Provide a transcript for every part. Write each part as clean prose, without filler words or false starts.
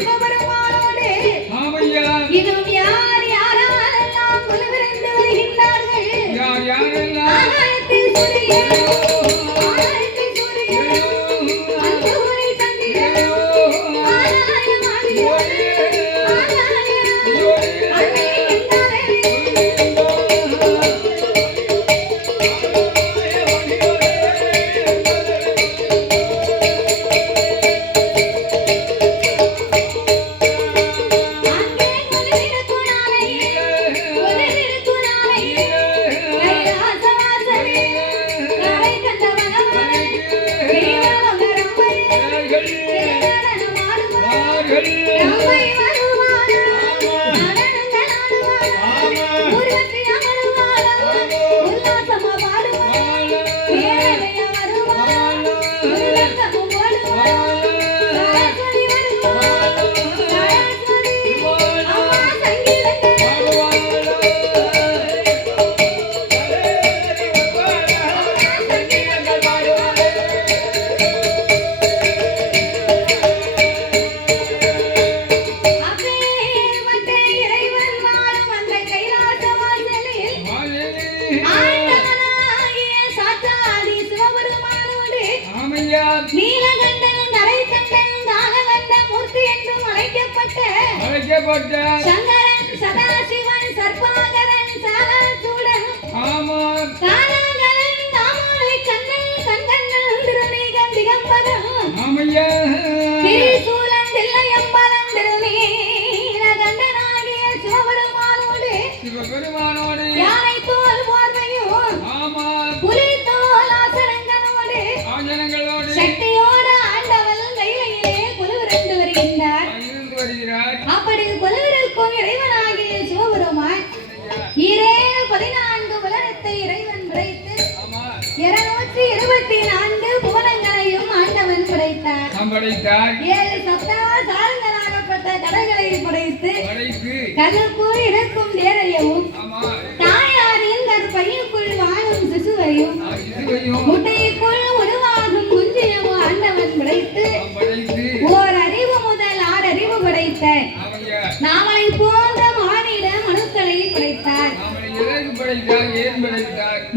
சிவபெருமானோடு இதுவும் யார் யாரெல்லாம் குழுவிருந்து வருகின்றார்கள் யார் யாரெல்லாம் ஆகாயத்தில் சூரியன் நீலகண்டன் நரைகண்டன் நாககண்ட மூர்த்தி என்றும் அழைக்கப்பட்ட சங்கரன் சதாசிவன் சர்பாகரன் சாலச்சூடன் காலாங்கலன் தாமரை கண்ணன் கண்கண்ணன் திருநீகன் திகம்பரம் திரிசூலன் தில்லையம்பலம் திருநீலகண்டனாகிய சிவபெருமானோடு யானை தோல் போர்வையும் புலி தோல் ஆசனங்களோடு சக்தியோடு ஆண்டவன் கையிலே கொலுவிருந்து வருகின்றார். அப்படி கொலுவிருக்கும் இறைவனாகிய சிவபெருமான் 14 உலகத்தை இறைவன் படைத்து 224 புவனங்களையும் ஆண்டவன் படைத்தார். 7 சப்தசாரங்களாகப்பட்ட கடல்களை படைத்து கடலுக்குள் இருக்கும் தேரையவும் தாயாரின் கற்பைக்குள் வாழும் சிசுவையும் முட்டைக்குள் உருவாகும் குஞ்சியவும் ஆண்டவன் படைத்து ஓர் அறிவு முதல் 6 அறிவு படைத்த நாமளை போன்ற மானிட மனுக்களை படைத்தார்.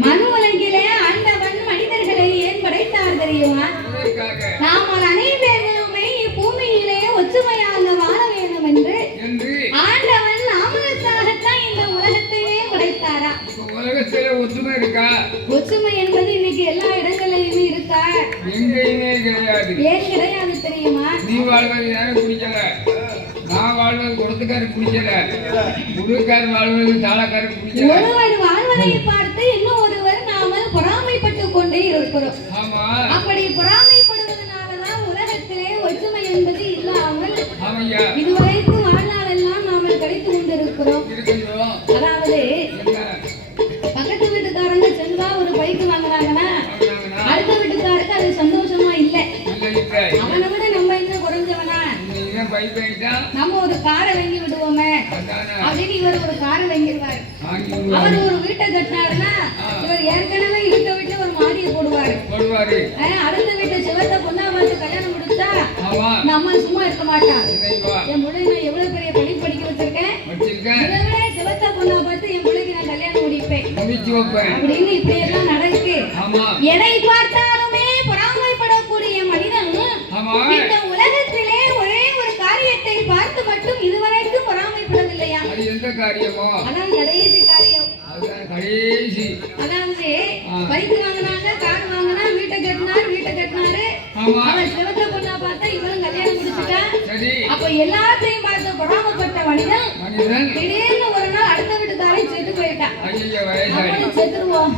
மனு உலகிலே ஆண்டவன் மனிதர்களை ஏன் படைத்தார் தெரியுமா? நாம் அனைவருமே பூமியிலே ஒற்றுமையாக வாழ வேண்டும் என்று ஆண்டவன் நாமளுக்காகத்தான் இந்த உலகத்தையே படைத்தாரா? உலகத்திலே ஒற்றுமை இருக்கா? ஒற்றுமை என்பது இன்னைக்கு எல்லா இடங்களிலுமே இருக்கா? எங்கேயுமே கிடையாது. ஏன் கிடையாது தெரியுமா? நீ வாழ்வது யாரும் குடிக்கல, நான் வாழ்வது கொடுத்துக்காரு குடிக்கல, குடுக்காரு வாழ்வது தாளக்காரு குடிக்கல. ஒருவர் வாழ்வதை பார்த்து இன்னும் ஒருவர் நாமல் பொறாமைப்பட்டு கொண்டே இருக்கிறோம். அப்படி பொறாமைப்படுவதனாலதான் உலகத்திலே ஒற்றுமை என்பது இல்லாமல் இதுவரைக்கும் வாழ்நாளெல்லாம் நாமல் கழித்து கொண்டிருக்கிறோம். அதாவது பக்கத்து வீட்டுக்காரங்க சென்றா ஒரு பைக்கு வாங்குறாங்கன்னா அடுத்த வீட்டுக்காருக்கு அது சந்தோஷமா இல்ல. அவனை விட நம்ம என்ன குறைஞ்சவனா? நம்ம ஒரு காரை வாங்கி விடுவோமே அப்படின்னு இவர் ஒரு காரை வாங்கிடுவாரு. அவர் ஒரு வீட்டை கட்டினாருன்னா இவர் ஏற்கனவே இருக்க வீட்டுல ஒரு மாடியை போடுவாரு. அடுத்த வீட்டை சிவத்தை பொண்ணா பார்த்து கல்யாணம் முடிச்சா நம்ம சும்மா இருக்க மாட்டான். என் பிள்ளைங்க நான் எவ்வளவு பெரிய படி படிக்க வச்சிருக்கேன், இதை விட சிவத்தை பொண்ணா பார்த்து என் பிள்ளைக்கு நான் கல்யாணம் முடிப்பேன் அப்படின்னு இப்படி எல்லாம் நடக்கு. எதை பார்த்தாலுமே பொறாமைப்படக்கூடிய மனிதன் இந்த உலகத்திலே ஒரே ஒரு காரியத்தை பார்த்து மட்டும் இதுவரைக்கும் பொறாமைப்படவில்லையா? அதான் கடைசி காரியம். அதாவது பைக் வாங்கினாங்க, கார் வாங்கினா, வீட்டை கட்டினாரு. அவன் சிவத்தை பொண்ணா பார்த்தா இவரும் கல்யாணம் முடிச்சுட்டா. அப்ப எல்லாத்தையும் பார்த்து பொறாமப்பட்ட மனிதன் திடீர்னு ஒரு நாள் அடுத்த வீட்டுக்காரை செத்து போயிட்டான். செத்துருவோம்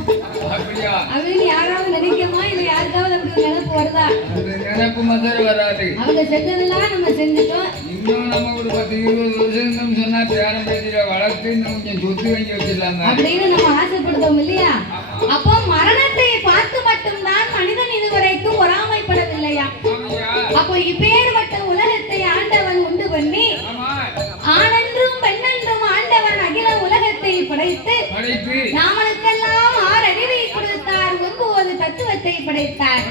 அப்படின்னு யாராவது நினைக்கமா? இல்ல யாருக்காவது அப்படி நினைப்பு வருதா? நினைப்பு மாதிரி வராது. அவங்க செஞ்சதெல்லாம் நம்ம செஞ்சுட்டோம். இன்னும் நம்ம ஒரு 10-20 வருஷம் சொன்னா பேரம் பேத்தில வளர்த்து இன்னும் கொஞ்சம் சொத்து வாங்கி வச்சிடலாம் அப்படின்னு நம்ம ஆசைப்படுத்தோம் இல்லையா? அப்போ மரணத்தை பார்த்து மட்டும்தான் மனிதன் இதுவரைக்கும் பொறாமைப்படவில்லையா? அப்போ இப்பேற்பட்ட உலகத்தை ஆண்டவன் உண்டு பண்ணி ஆணென்றும் பெண்ணென்றும் ஆண்டவன் அகில உலகத்தை படைத்து நாமளுக்கெல்லாம் 6 அறிவை கொடுத்தார், 9 தத்துவத்தை படைத்தார்.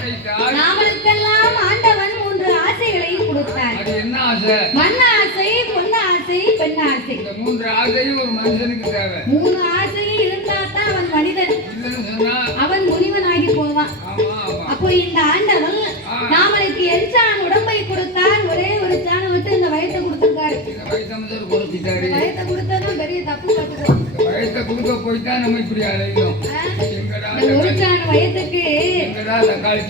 நாமளுக்கெல்லாம் ஆண்டவன் 3 ஆசைகளை கொடுத்தார். ஆசை மண் ஆசை, பொன் ஆசை, பெண் ஆசை. இந்த 3 ஆசையும் ஒரு மனுஷனுக்கு தேவை. 3 ஆசையும் இருந்தா தான் அவன் மனிதன். இல்லைன்னு சொன்னா அவன் முனிவனாகி போவான். ஆமா ஆமா அப்போ இந்த ஆண்டவன் நாமளுக்கு எஞ்சான் உடம்பை கொடுத்தார். ஒரே ஒரு சாணம் விட்டு இந்த வயத்தை கொடுத்திருக்காரு. வயசமசர் கொடுத்துட்டாரு. வயத்தை கொடுத்ததும் பெரிய தப்பு பார்த்துக்கோ. வயத்தை கொடுக்க போயிட்டா நம்ம இப்படி அழைக்கிறோம். எங்கடா இந்த ஒரு சாணம் வயத்துக்கு எங்கடா தக்காளி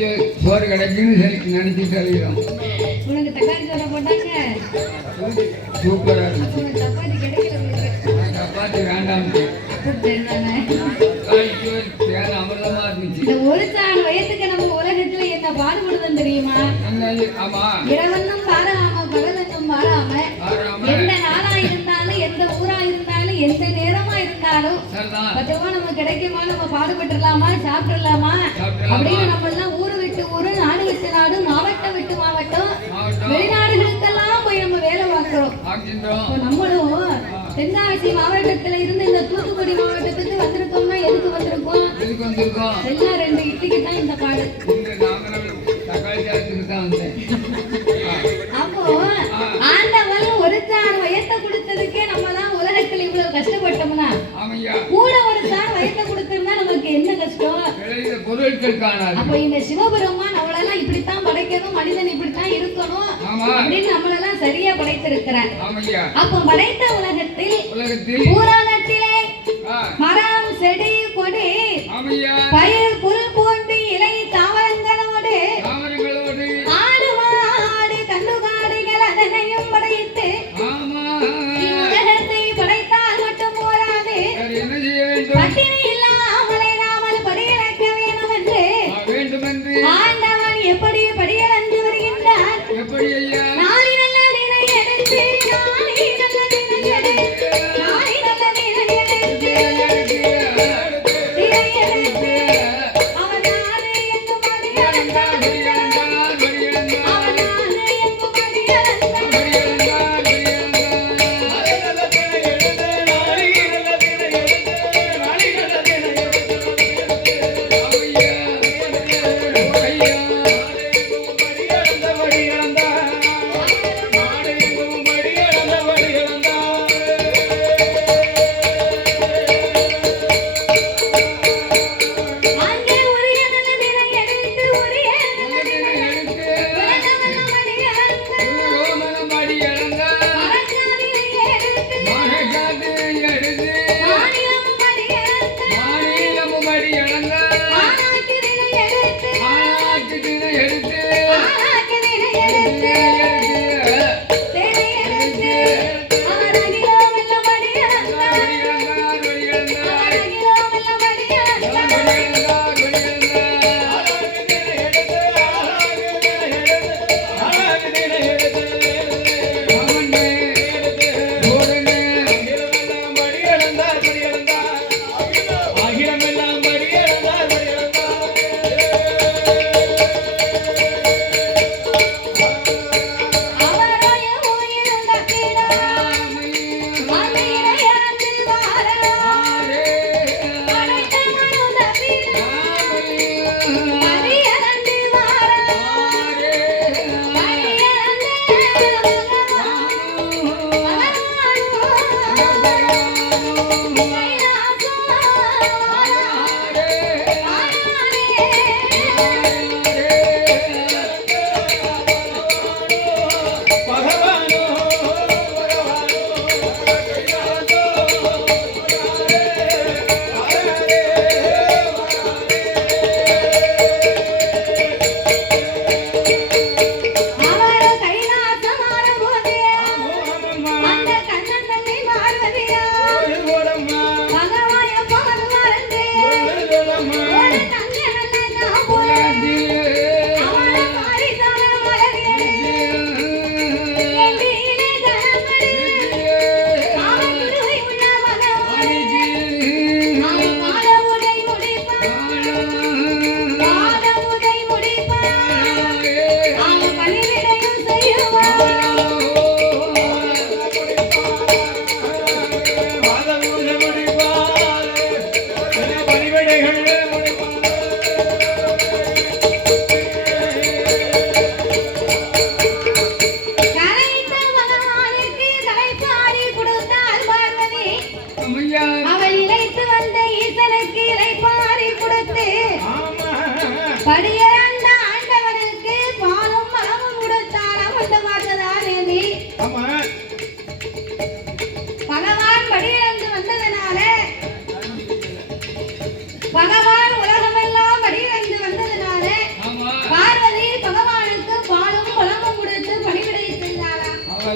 சோறு கிடைக்குன்னு நினைச்சிட்டு அழைக்கிறோம். உனக்கு தக்காளி சோறை போட்டாங்க சூப்பரா இருந்துச்சு. உனக்கு சப்பாத்தி கிடைக்கிறது சப்பாத்தி வேண்டாம். அமிர்தமா இருந்துச்சு. இந்த ஒரு சாணம் வயத்துக்கு நம்ம உலகத்துல என்ன பாடுபடுதுன்னு தெரியுமா? ஆமா இரவன்னும் பாராம பகலன்னும் பாராம எந்த நாளா இருந்தாலும் எந்த ஊரா இருந்தாலும் எந்த நேரமா இருந்தாலும் 10 ரூபா நமக்கு கிடைக்குமா, நம்ம பாடுபட்டுலாமா, சாப்பிடலாமா அப்படின்னு நம்ம எல்லாம் ஊரு விட்டு ஊரு, நாடு விட்டு நாடு, மாவட்டம் விட்டு மாவட்டம், வெளிநாடுகளுக்கெல்லாம் போய் நம்ம வேலை பார்க்கிறோம். நம்மளும் தென்காசி மாவட்டத்துல இருந்து இந்த தூத்துக்குடி மாவட்டத்துக்கு வந்திருக்கோம்னா எதுக்கு வந்திருக்கோம்? எல்லாம் 2 இட்லிக்கு தான் இந்த பாடு. அப்போ ஆண்டவன் ஒரு சாண் வயத்தை கொடுத்ததுக்கே நம்ம தான் உலகத்துல இவ்வளவு கஷ்டப்பட்டோம்னா கூட ஒரு சாண் வயத்தை கொடுத்திருந்தா நமக்கு என்ன கஷ்டம்? பொருட்கள் காணாது. அப்போ இந்த சிவபெருமான் நம்மளெல்லாம் இப்படித்தான் படைக்கணும், மனிதன் இப்படித்தான் இருக்கணும் அப்படின்னு நம்மளெல்லாம் சரியா படைத்திருக்கிறார். அப்போ படைத்த உலகத்தில் பூராணத்திலே மரம், செடி, கொடி, பயிர், புல் போன்று இலை தாவரங்களோடு ஆடு, மாடு, கண்ணுகாடுகள் அதனையும் படைத்து உலகத்தை படைத்தால் மட்டும் போராது, பட்டினி இல்லாமலே நாமல் படியிறக்க வேண்டும் என்று ஆண்டவன் எப்படி படியிறந்து வருகின்றார்? நாளை நல்ல தினை எடுத்து, நாளை நல்ல தினை எடுத்து, நாளை நல்ல தினை எடுத்து, தினை எடுத்து அவன் நாடு எங்கும் படியிறந்தான், அவன் நாடு எங்கும் படியிறந்தான்.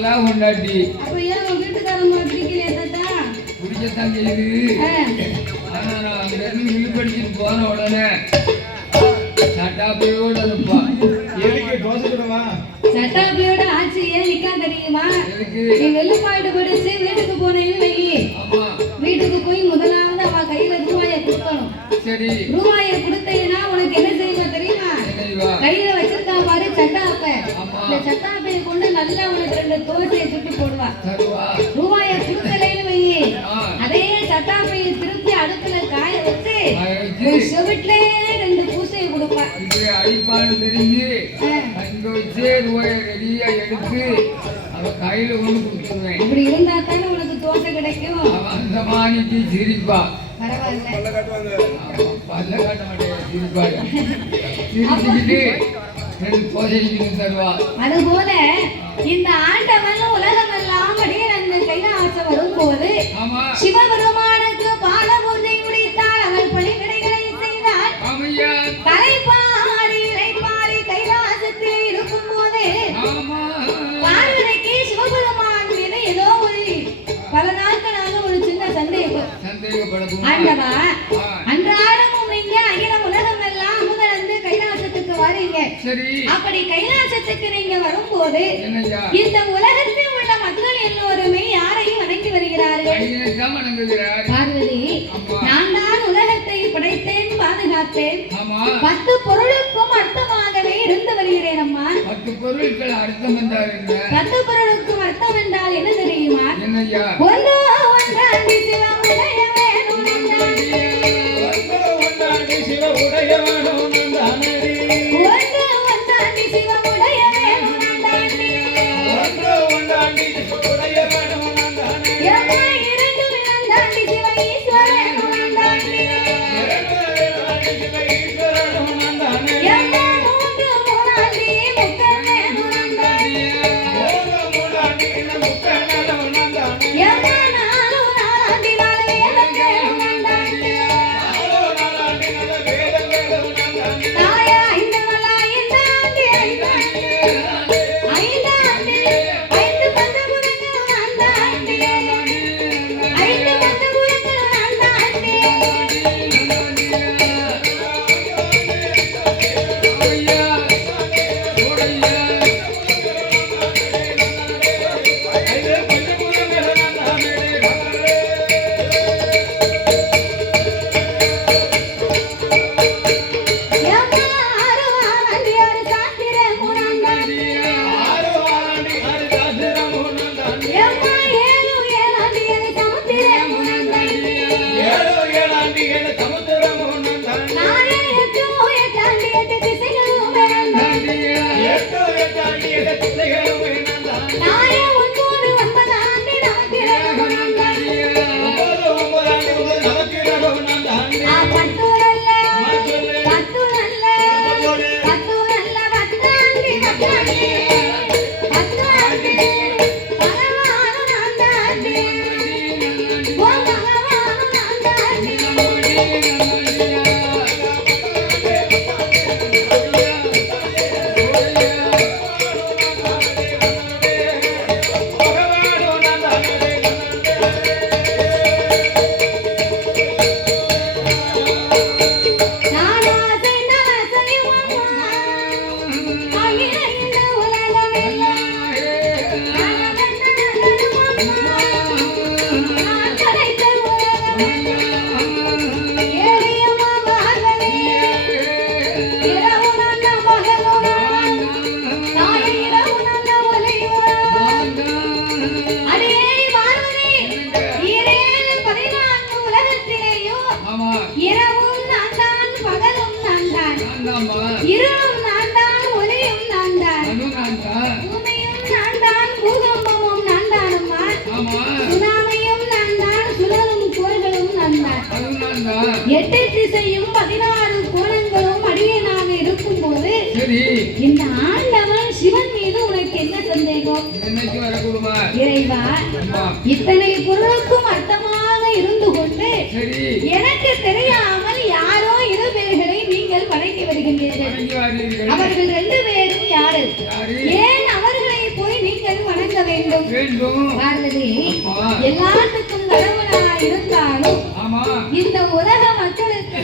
அவதான் கொண்டாட்டி. அப்ப ஏன் உன் வீட்டுக்காரம்மா பிடிக்கலையா தாத்தா? பிடிக்கத்தான் செய்யுது. ஆனா நான் அங்க இருந்து இழுப்படிச்சுட்டு போன உடனே சட்டாப்பையோட இருப்பா. எதுக்கு தோசை சுடுவா? சட்டாப்பியோட ஆட்சி ஏன் நிக்கா தெரியுமா? நீ வெள்ளுப்பாடு படிச்சு வீட்டுக்கு போனேன்னு வை. வீட்டுக்கு போய் முதலாவது அவ கையில ரூபாயை கொடுக்கணும். சரி. ரூபாயை கொடுத்தீங்கன்னா உனக்கு என்ன செய்வா தெரியுமா? கையில வச்சிருக்கா பாரு சட்டாப்ப. இந்த சட்டாப்பையை கொண்டு நல்லா உனக்கு 2 தோசையை சுட்டி போடுவா. ரூபாயை கொடுக்கலைன்னு வை. அதே சட்டாப்பையை திருப்பி அடுப்புல காய வச்சு செவிட்லே 2 பூசையை கொடுப்பா. இப்படி அடிப்பான்னு தெரிஞ்சு அங்க வச்சு ரூபாயை ரெடியா எடுத்து அவ கையில கொண்டு கொடுத்துருவேன். இப்படி இருந்தா தானே உனக்கு தோசை கிடைக்கும். அந்த மாணிக்கு சிரிப்பா. பரவாயில்ல. பல்ல காட்ட மாட்டேன், சிரிப்பாங்க. சிரிச்சுக்கிட்டு 2 தோசைக்கு தருவா. அதுபோல இந்த ஆண்டவன் உலகமெல்லாம் அடியனந்து கைலாசம் வரும்போது சிவபெருமானுக்கு பால பூஜை முடித்தால் அவள் பணிவிடைகளை செய்தாள். தலைப்பாரி இலைப்பாரி கைலாசத்தில் இருக்கும் போது பார்வதிக்கு சிவபெருமான் மீது ஏதோ ஒரு பல நாட்களாக ஒரு சின்ன சந்தேகம். ஆண்டவா, அன்றாடமும் நீங்க அகில உலகம் எல்லாம் முதலந்து கைலாசத்துக்கு வரீங்க. அப்படி கைலாசத்துக்கு நீங்க வரும்போது இந்த உலகத்தில் உள்ள மக்கள் எல்லோருமே யாரையும் வணங்கி வருகிறார்கள்? பார்வதி, நான் தான் உலகத்தை படைத்தேன், பாதுகாத்தேன். 10 பொருளுக்கும் அர்த்தமாகவே இருந்து வருகிறேன் அம்மா. 10 பொருட்கள் அர்த்தம் என்றால் என்ன? 10 பொருளுக்கும் அர்த்தம் என்றால் என்ன தெரியுமா? ஒன்று ஒன்றாண்டி சிவமுடைய வேணும் நந்தாண்டி. சிவ உடைய வேணும் நந்தானடி. ஒன்று ஒன்றாண்டி சிவமுடைய வேணும் நந்தாண்டி. ஒன்று ஒன்றாண்டி உடைய வேணும் நந்தானடி. எம்மா இரண்டு நந்தாண்டி சிவ ஈஸ்வரனும் நந்தாண்டி. சிவ ஈஸ்வரனும் நந்தானடி. எம்மா மூன்று மூணாண்டி முக்கன் வேணும் நந்தாண்டி. மூணாண்டி முக்கன் நந்தானடி. எம்மா நாலு நாலாண்டி நாலு வேதம் வேணும் நந்தாண்டி. தாயா இந்த மலா இந்த ஆண்டி ஐந்தாண்டி. ஐந்தாண்டி 5 பஞ்சபூதங்கள் நந்தாண்டி. 5 பஞ்சபூதங்கள் நந்தாண்டி. எம்மா ஆறு வாராண்டி ஆறு சாத்திரமும் நந்தாண்டி. எம்மா ஏழு ஏழாண்டி ஏழு சமுத்திரமும் நந்தாண்டி. நானே 8 எட்டாண்டி 8 திசைகளும் நந்தாண்டி. நானே 9 9ஆண்டி நவக்கிரகமும் நந்தாண்டி. பத்து நல்ல பத்தாண்டி பத்தாண்டி பகவானும் நந்தாண்டி. ஓ பகவானும் நந்தாண்டி. நானாசை நாசையும் அம்மா. அகில இந்த உலகமெல்லாம் நான் படைத்த உலகம் ஏழியம்மா மகளே. இரவு நல்ல பகலும் நாளை இரவு நல்ல ஒளியும். அடியே பார்வதி, 14 உலகத்திலேயும் இரவும் நான் தான் பகலும் நான் தான். இருளும் நான் தான் ஒளியும் நான் தான். பூமியும் நான் தான் பூகம்பமும் நான் தானம்மா. சுனாமியும் நான் தான் சுழலும் கோள்களும் நான் தான். 8 திசையும் 16 கோணங்களும் அடியேனாக இருக்கும்போது இந்த ஆண்டவன் சிவன் மீது உனக்கு என்ன சந்தேகம்? இறைவா, இத்தனை பொருளுக்கும் அர்த்தமாக இருந்து கொண்டு எனக்கு தெரியாமல் யாரோ 2 பேர்களை நீங்கள் வணங்கி வருகின்றீர்கள். அவர்கள் 2 பேரும் யாரு? ஏன் அவர்களை போய் நீங்கள் வணங்க வேண்டும்? வேண்டும் வேண்டும். பார்வதி ஆமா. எல்லாத்துக்கும் கடவுளா இருந்தாலும் ஆமா. இந்த உலக மக்களுக்கு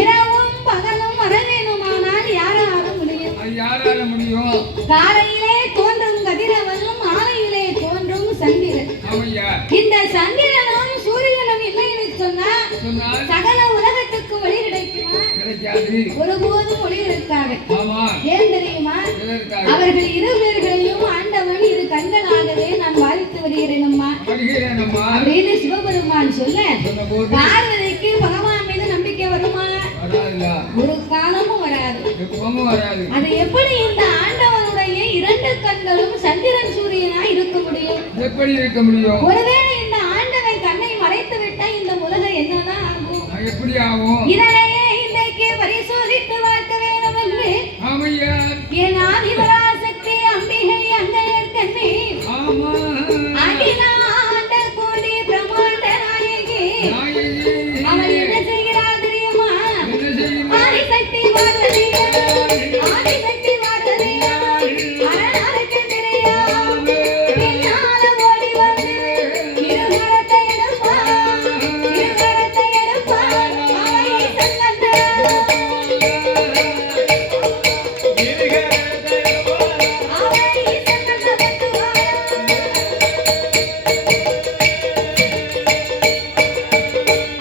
இரவும் பகலும் வர வேணுமானால் யாரால முடியும்? அது யாரால முடியும்? காலையிலே தோன்றும் கதிரவனும் மாலையிலே தோன்றும் சந்திரன். ஆமையா. இந்த சந்திரனும் சூரியனும் இல்லைன்னு சொன்னா சொன்னால் சகல உலகத்துக்கு ஒளி கிடைக்குமா? கிடைக்காது. ஒருபோதும் ஒளி இருக்காது. ஆமா. ஏன் தெரியுமா? எதற்காக? அவர்கள் இருவர்களையும் ஆண்டவன் இரு கண்களாகவே நான் வாழ்த்து வருகிறேன் அம்மா வருகிறேன் அம்மா. அப்படின்னு சிவபெருமான் சொல்ல சொன்னபோது பார்வதிக்கு பகவான் மீது நம்பிக்கை வருமா? வராதுல்ல. ஒரு காலமும் வராது. எப்பவும் வராது. அது எப்படி இந்த ஆண்டவனுடைய இரண்டு கண்களும் சந்திரன் சூரியனா இருக்க முடியும்? எப்படி இருக்க முடியும்? ஒருவேளை இந்த ஆண்டவன் கண்ணை மறைத்து விட்டா இந்த உலகம் என்னதான் ஆகும்? அது எப்படி ஆகும்? இதனையே இன்றைக்கு பரிசோதித்து பார்க்க வேண்டும் என்று ஆமையா. என் ஆதிபராசக்தி அம்பிகை அங்கையர் கண்ணே ஆமா. அகிலாண்ட கோடி பிரம்மாண்ட நாயகி நாயகி. அவள் என்ன செய்கிறாள் தெரியுமா? என்ன செய்யுமா? ஆதிசக்தி பார்வதியா, ஆதிசக்தி பார்வதியா, அரணருக்கு தெரியாது பின்னால ஓடி வந்து இருகரத்தை எடுப்பாள், இருகரத்தை எடுப்பாள், அவளை சங்கந்தாள், அவளை சங்கந்தப்படுத்துவாள்.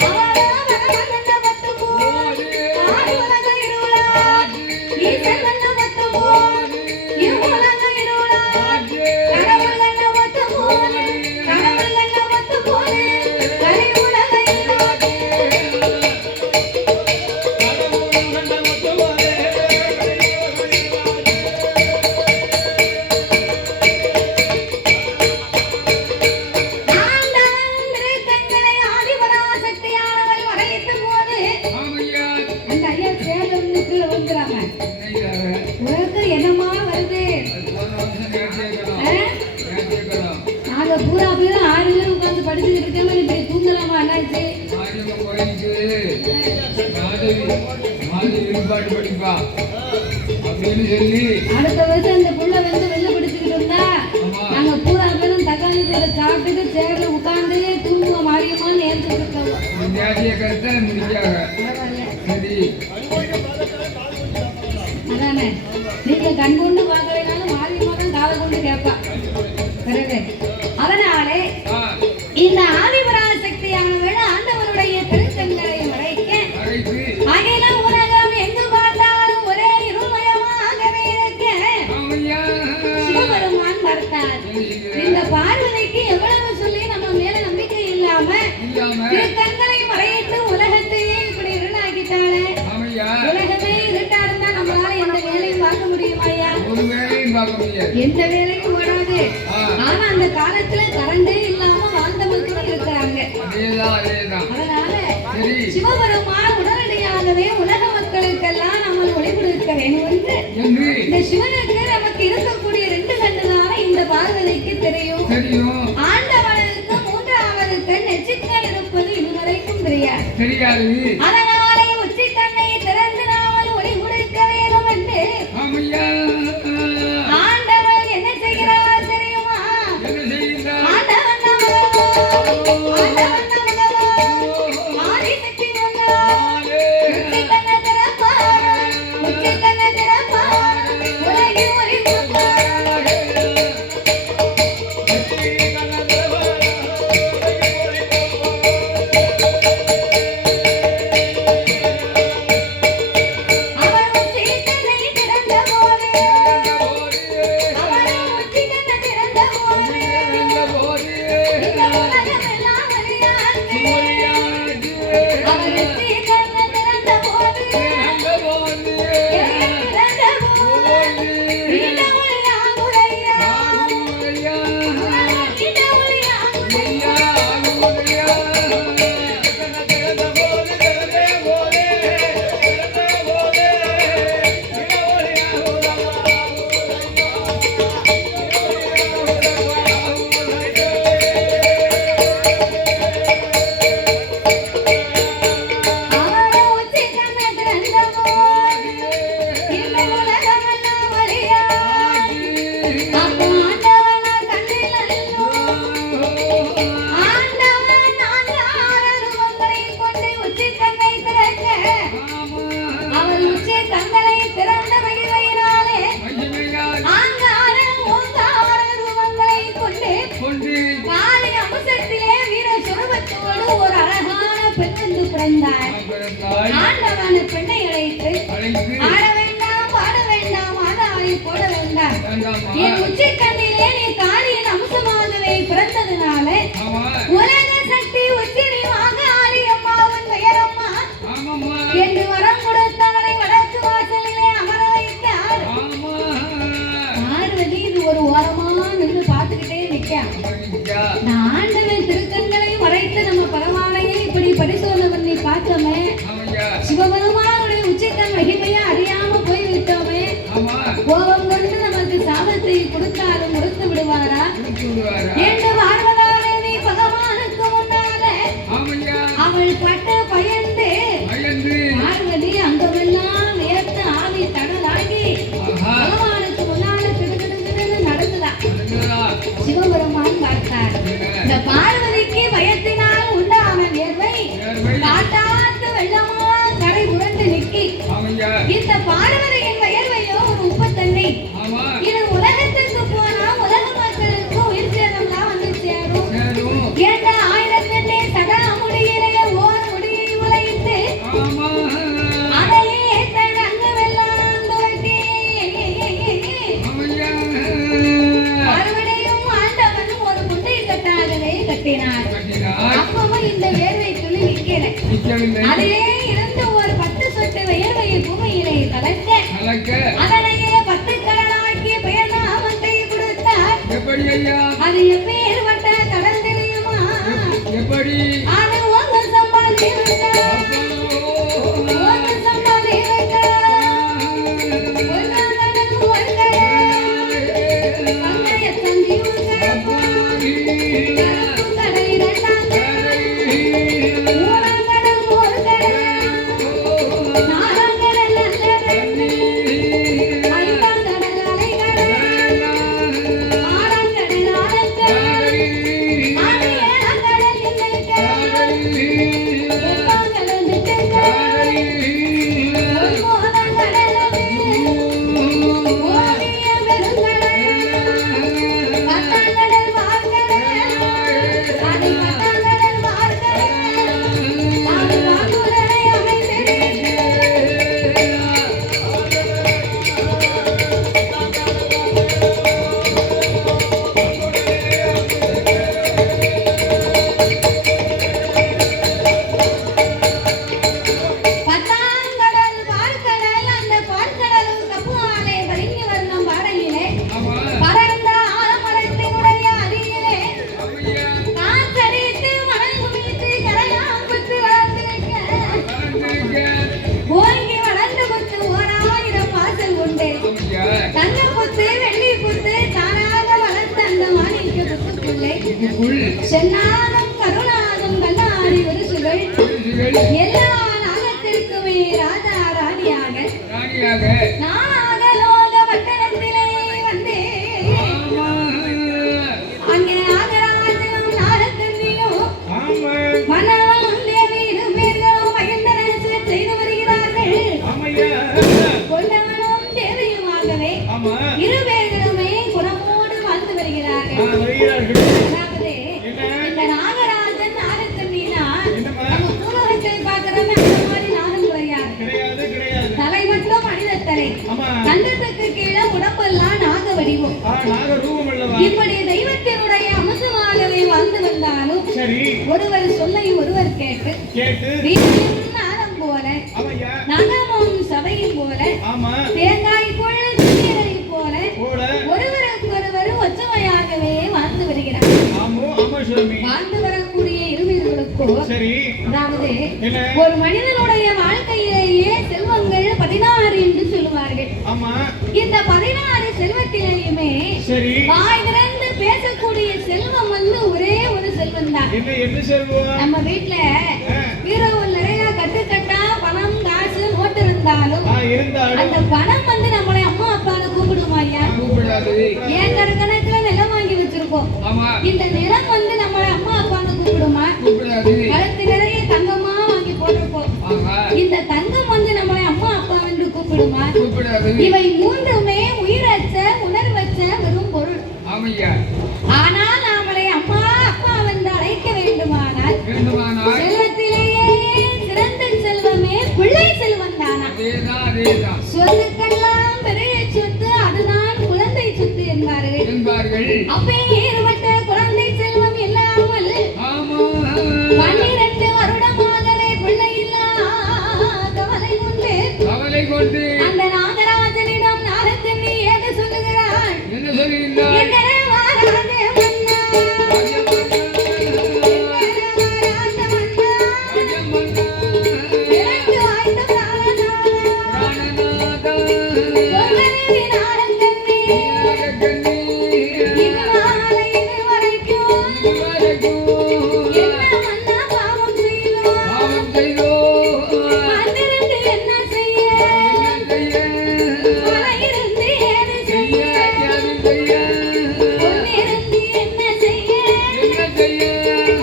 அவளோ மகமகந்தப்பட்டுவோள், ஆறுலக இருளாள், ஈசன் வண்ணப்பட்டுவோள், இருவுலக இருளாள், கடவுள் வண்ணப்பட்டுவோள், கடவுள் வண்ணப்பட்டுவோள், கலியுலக இருளாள். ஆண்டவன் திருக்கண்களை ஆதிபராசக்தியானவள் மறைத்தும் போது ஆமையா. அந்த ஐயா சேலம்னு கீழே வந்துறாங்க. என்னையா? உனக்கு என்னமா வருது? அது போன வருஷம் கேட்டிருக்கணும். ஆ? கேட்டிருக்கணும். நாங்க பூரா பேரும் 6 பேர் உட்கார்ந்து படிச்சுக்கிட்டு இருக்கோம். இப்படி தூங்கலாமா? என்னாச்சு? மாரியம்மன் கோயிலுக்கு மாதவி ஈடுபாடு படிப்பா அப்படின்னு சொல்லி. அடுத்த வருஷம் இந்த புள்ள வந்து வெளில படிச்சுக்கிட்டு இருந்தா ஆமா. நாங்க பூரா பேரும் தக்காளி கூட சாப்பிட்டுட்டு சேர்ல உட்கார்ந்து தூங்குவோம் மாரியம்மான்னு ஏற்றுட்டு இருக்கோம். ஒரு தேசிய கருத்தை முடிச்சாங்க. பரவாயில்ல. சரி. அதானே நீங்க கண் கொண்டு பார்க்கலைனாலும் மாரியம்மா தான் காலை கொண்டு கேட்பா. பிறகு அதனாலே ஆ. இந்த ஆதிபராசக்தியானவள் ஆண்டவருடைய திருக்கண்களை மறைக்க அழைத்து. அகில உலகம் எங்கு பார்த்தாலும் ஒரே இருமயமாகவே இருக்க ஆமையா. சிவபெருமான் பார்த்தார். இந்த பார்வதிக்கு எவ்வளவு சொல்லி நம்ம மேல நம்பிக்கை இல்லாம இல்லாம. திருக்கண்களை மறைத்து உலகத்தையே இப்படி இருளாக்கிட்டாளே. ஆமையா. உலகமே இருட்டா இருந்தா நம்மளால எந்த வேலையும் பார்க்க முடியுமா ஐயா? ஒரு வேலையும் பார்க்க முடியாது. எந்த வேலையும் ஓடாது. ஆ. ஆனா அந்த காலத்துல கரண்டே இல்லாம வாழ்ந்த மக்களும் இருக்கிறாங்க. அதேதான் அதேதான். அதனால சரி. சிவபெருமான் உடனடியாகவே உலக மக்களுக்கெல்லாம் நம்ம ஒளி கொடுக்க வேண்டும் என்று என்று இந்த சிவனுக்கு நமக்கு இருக்கக்கூடிய 2 கண்ணுதான இந்த பார்வதிக்கு தெரியும். தெரியும். ஆண்டவனுக்கு 3வது கண் நெற்றிக்கண் இருப்பது இதுவரைக்கும் தெரியாது. தெரியாது. அதனாலே உச்சிக்கண்ணை திறந்து நாமல் ஒளி கொடுக்க வேண்டும் என்று ஆமையா. ஆண்டவன் என்ன செய்கிறார் தெரியுமா? என்ன செய்கிறார்? ஆண்டவன் நமகோ, ஆண்டவன் நமகோ, ஆதிசக்தி மங்கா, உச்சிக்கண்ணை திறப்பார், உச்சிக்கண்ணை திறப்பார், உலகில் ஒளி கொடுப்பார். கண்ண அழைத்து ஆட வேண்டாம் பாட வேண்டாம் ஆடாடி போட வேண்டாம் வேண்டாமா? என் உச்சி கண்ணிலே நீ காளியின் அம்சமாகவே பிறந்ததுனால ஆமா உலக சக்தி உச்சிரிவாக ஆரியம்மாவின் பெயரம்மா ஆமாம்மா என்று வரம் கொடுத்தவனை வடக்கு வாசலிலே அமர வைத்தார். ஆமா பார்வதி இது ஒரு ஓரமா நின்று பார்த்துக்கிட்டே நிக்க ஐயா, நான் ஆண்டவன் திருக்கண்களை மறைத்து நம்ம பரவாயில்லையே இப்படி பரிசோதனை பண்ணி பார்த்தோமே ஆமையா சிவபெருமானுடைய உச்சிக்கண் மகிமையை அறியாம போய் விட்டோமே ஆமா கோபம் கொண்டு நமக்கு சாபத்தை கொடுத்தாலும் கொடுத்து விடுவாரா கொடுத்து விடுவாரா? என்று பார்வதாதேவி பகவானுக்கு முன்னால ஆமையா அவள் பட்ட பயந்து பயந்து பார்வதி அங்கமெல்லாம் வேர்த்து ஆவி தடலாகி ஆஹா பகவானுக்கு முன்னால திடுதிடுன்னு நடந்துதா. அதுங்களா? சிவபெருமான் பார்த்தார். இந்த பார்வதிக்கு பயத்தினால் உண்டான வேர்வை வேர்வை. காட்டாத்து வெள்ளமா கரை புரண்டு நிற்கி ஆமையா இந்த பார்வதியின் வியர்வையோ ஒரு உப்புத்தண்ணி. ஆமா இது உலகத்துக்கு போனா உலக மக்களுக்கு உயிர் சேதம்லாம் வந்து சேரும். சேரும். ஏண்ட ஆயிரத்தெட்டே சதா முடியிலே ஓர் முடியை உழைத்து ஆமா அதையே தன் அங்கமெல்லாம் துரத்தி ஆமையா மறுபடியும் ஆண்டவன் ஒரு முட்டை கட்டாகவே கட்டினார். கட்டினார். அப்பவும் இந்த வேர்வை துளி நிற்கல. நிற்கவில்லை. அதிலே இருந்து ஒரு 10 சொட்டு வியர்வையை பூமியிலே கலக்க கலக்க அதனையே 10 கடலாக்கி பயனாமத்தை கொடுத்தார். எப்படி ஐயா? அது எப்பேற்பட்ட கடல் தெரியுமா? எப்படி? அது உங்க சம்பாதி உங்க சம்பாதி ஒரு கடல் ஒரு கடல் அங்கைய தங்கி கருப்பு கடல் இரண்டாம் மூணாம் கடல் ஒரு கடல் நாலாம் கடல் நல்லது ஐந்தாம் கடல் அலைகடல் ஆறாம் கடல் ஆழக்கடல் ஆறு ஏழாம் கடல் இல்லை கடல் எட்டாம் கடல் திட்டக்கடல் ஒன்பதாம் கடல் ஓடிய பெருங்கடல் பத்தாம் கடல் வார்கடல் அது பத்தாம் கடல் வார்கடல் அது வாக்குதலை அமைந்திருக்கிறது. பத்தாம் கடல் பார்க்கடல் அந்த பார்க்கடலும் கப்புவாலே வரிங்கி வர்ணம் பாறையிலே ஆமா பரந்த ஆலமரத்தினுடைய அருகிலே ஆமையா காற்றடித்து மணல் குமித்து கரையாம்புத்து வளர்ந்திருக்க வளர்ந்திருக்க. ஓங்கி வளர்ந்து புத்து 1000 வாசல் உண்டு. ஆமையா தங்க புத்து வெள்ளி புத்து தானாக வளர்த்த அந்த மாணிக்க புத்துக்குள்ளே இதுக்குள் சென்னாகம் கருணாகம் கண்ணாடி விரிசுகள் பரிசுகள் எல்லா நாகத்திற்குமே ராஜா ராணியாக ராணியாக நாகலோக பட்டணத்திலே வந்து ஆமா அங்கே நாகராஜனும் நாகக்கன்னியும் ஆமா மன்னவனும் தேவி இருமேர்களும் மகிழ்ந்தரசு செய்து வருகிறார்கள். ஆமையா கொண்டவனும் தேவியுமாகவே ஆமா இருவேர்களுமே குணமோடு வாழ்ந்து வருகிறார்கள். வருகிறார்கள். அதாவது இந்த நாகராஜன் நாகக்கன்னினா என்னம்மா? நம்ம பூலோகத்தை பார்க்கிறோமே அந்த மாதிரி நாகம் கிடையாது. கிடையாது கிடையாது. தலை மட்டும் மனித தலை, ஆமா கண்டத்துக்கு கீழே உடம்பெல்லாம் நாக வடிவம். நாக ரூபம் அல்லவா? இப்படி தெய்வத்தினுடைய அம்சமாகவே வாழ்ந்து வந்தாலும் சரி ஒருவர் சொல்லை ஒருவர் கேட்டு கேட்டு வீட்டிலும் நாகம் போல ஆமையா நகமும் சபையும் போல ஆமா தேங்காய் போல சிறியரை போல போல ஒருவருக்கு ஒருவர் ஒற்றுமையாகவே வாழ்ந்து வருகிறார். ஆமோ ஆமா சுவாமி. வாழ்ந்து வரக்கூடிய இருவர்களுக்கோ சரி அதாவது என்ன? ஒரு மனிதனுடைய வாழ்க்கையிலேயே செல்வங்கள் 16 என்று சொல்லுவார்கள். ஆமா இந்த 16 செல்வத்திலேயுமே சரி வாய் திறந்து பேசக்கூடிய செல்வம் வந்து ஒரே ஒரு செல்வம் தான். என்ன என்ன செல்வம்? நம்ம வீட்டுல வீரவில் நிறைய கட்டுக்கட்டா பணம் காசு நோட்டு இருந்தாலும் இருந்தாலும் அந்த பணம் வந்து நம்மளை அம்மா அப்பான்னு கூப்பிடுமா ஐயா? கூப்பிடாது. ஏக்கர் கணக்குல நிலம் வாங்கி வச்சிருக்கோம். ஆமா இந்த நிலம் வந்து நம்மளை அம்மா அப்பான்னு கூப்பிடுமா? கூப்பிடாது. கழுத்து நிறைய தங்கமா வாங்கி போட்டிருப்போம். ஆமா இந்த தங்கம் வந்து நம்மளை அம்மா அப்பா என்று கூப்பிடுமா? கூப்பிடாது. இவை மூன்றுமே உயிரற்ற உணர்வற்ற வெறும் பொருள். ஆமையா ஆனால் நாமளை அம்மா அப்பா என்று அழைக்க வேண்டுமானால் வேண்டுமானால் செல்வத்திலேயே சிறந்த செல்வமே பிள்ளை செல்வம் தானா? அதேதான் என்பார்கள். அப்பேற்பட்ட குழந்தை செல்வம் இல்லாமல் ஆமா 12 வருடமாகவே பிள்ளை இல்லா கவலை கொண்டு அந்த நாகராஜனிடம் நாரதனி ஏது சொல்லுகிறாள்? என்ன சொல்லுகிறார்? எங்கனே வாராதே மன்னா, எனக்கு வாய்த்த பிராணநாதா, சொல்வதே நாரதனி, இதுவரை இதுவரைக்கும் என்ன மன்னா பாவம் செய்தோம், அதிலிருந்து என்ன செய்ய, மலையிலிருந்து ஏது செய்ய, பொன்னிலிருந்து என்ன செய்ய,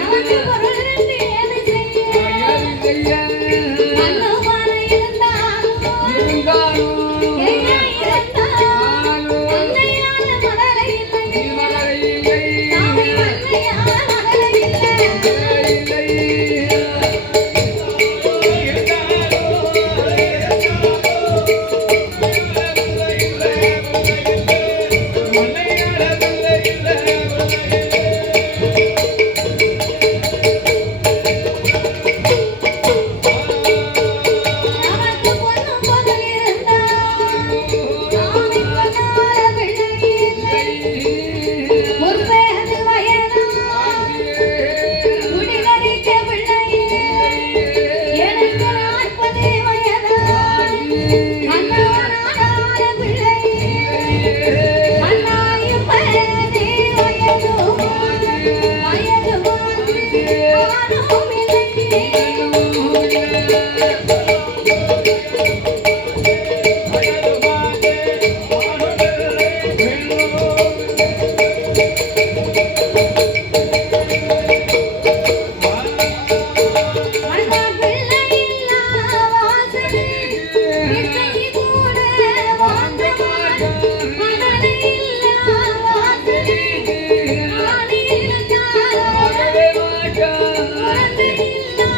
நமக்கு பொருளிலிருந்து ஏது செய்ய, அன்னபான இருந்தாலும் ஏழை இருந்தாலும் அன்னையான மலரை இல்லை, சாமி அன்னையான மலரை இல்லை. நமக்கு பொன்னும் பொருள் இருந்தாலும் சாமி பொன்னார பிள்ளை இல்லை. முற்பேது வயதால் முடிதறிக்க பிள்ளை இல்லை. எனக்கு 40 வயதால் அண்ணானான பிள்ளை இல்லை. அண்ணா 50 வயது வாழ்ந்து ஆணும் இல்லை. அண்ணா பிள்ளை இல்லா வாசலே இசை கூட வாங்க மாட்டோம். மகனை இல்லா வாசலே ஆணி இருந்தாலும் குழந்தை இல்லா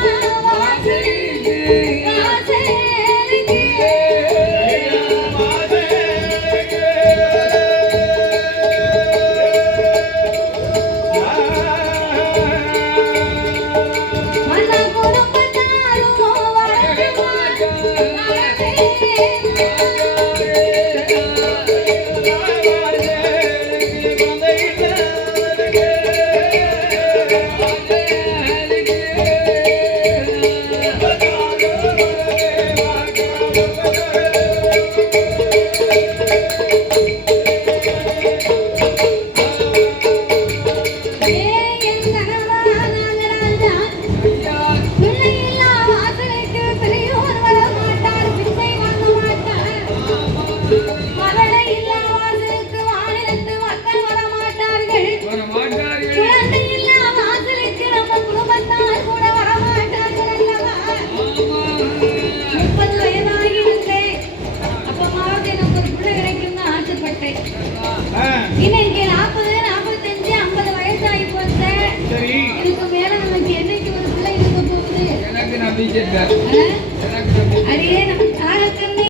வாசலே வாசலுக்கு மன்னா குடும்பத்தாரும் வளர்ந்து என் கணவா நாகராஜா பிள்ளை இல்லா வாசலுக்கு பெரியோர் வர மாட்டார், பிச்சை வாங்க மாட்டார். மகளை இல்லா வாசலுக்கு வானிலத்து மக்கள் வர மாட்டார்கள். குழந்தை இல்லா வாசலுக்கு நம்ம குடும்பத்தார் கூட வர மாட்டார்கள் அல்லவா? 30 வயதாகியிருந்தேன். அப்பமாவது எனக்கு ஒரு பிள்ளை கிடைக்கும்னு ஆசைப்பட்டேன். இன்னைக்கு 40, 45, 50 வயசாகி போச்சு. சரி இதுக்கு மேல நமக்கு என்னைக்கு ஒரு பிள்ளை இருக்க போகுது? எனக்கு நம்பிக்கை இல்லை. ஆ? எனக்கு நம்பிக்கை அடியே நம்ம